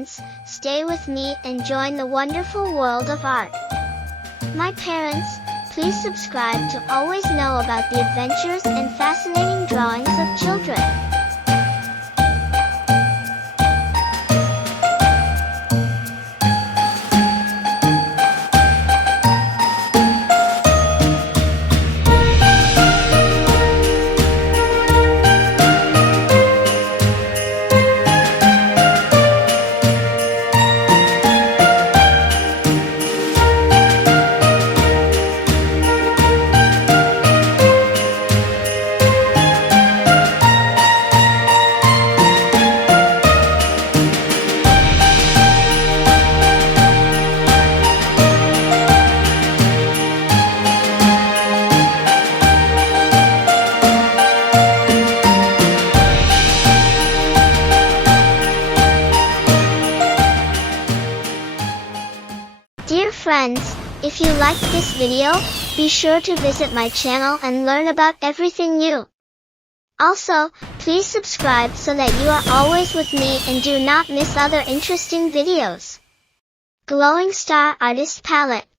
friends, stay with me and join the wonderful world of art. My parents, please subscribe to always know about the adventures and fascinating drawings of children. Dear friends, if you liked this video, be sure to visit my channel and learn about everything new. Also, please subscribe so that you are always with me and do not miss other interesting videos. Glowing Star Artist Palette.